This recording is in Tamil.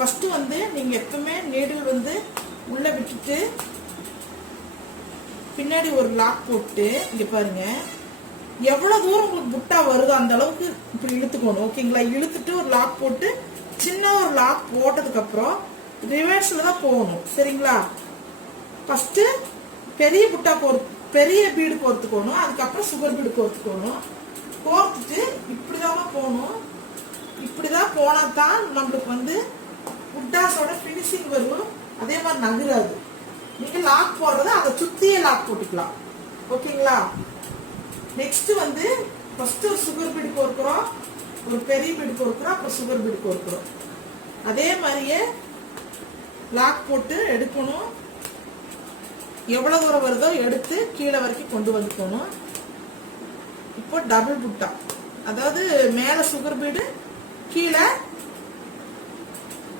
ஃபர்ஸ்ட் வந்து நீங்க எப்பவுமே நீடில் வந்து உள்ள விட்டுட்டு பின்னாடி ஒரு லாக் போட்டு இங்க பாருங்க எவ்வளவு தூரம் உங்களுக்கு புட்டா வருதோ அந்த அளவுக்கு இப்படி இழுத்துக்கணும். ஓகேங்களா? இழுத்துட்டு ஒரு லாக் போட்டு சின்ன ஒரு லாக் போட்டதுக்கு அப்புறம் ரிவர்ஸ்ல தான் போகணும். சரிங்களா? ஃபர்ஸ்ட் பெரிய புட்டா பெரிய பீடு கோர்த்துக்கணும். அதுக்கப்புறம் சுகர் பீடு கோர்த்துக்கணும். கோர்த்துட்டு இப்படிதான் போகணும். இப்படிதான் போனா தான் நம்மளுக்கு வந்து புட்டாஸோட பினிஷிங் வரும். அதே மாதிரி நகராது. நீங்க லாக் போடுறத அதை சுத்தியே லாக் போட்டுக்கலாம். ஓகேங்களா? நெக்ஸ்ட் வந்து ஃபர்ஸ்ட் ஒரு சுகர் பீடு கோர்க்கிறோம், ஒரு பெரிய பீடு கோர்க்கிறோம், அப்புறம் சுகர் பீடு கோர்க்கிறோம். அதே மாதிரியே லாக் போட்டு எடுக்கணும். எவ்வளவு தூரம் வருதோ எடுத்து கீழே வரைக்கும் கொண்டு வந்துக்கணும். இப்போ டபுள் புட்டா, அதாவது மேல சுகர் பீடு கீழே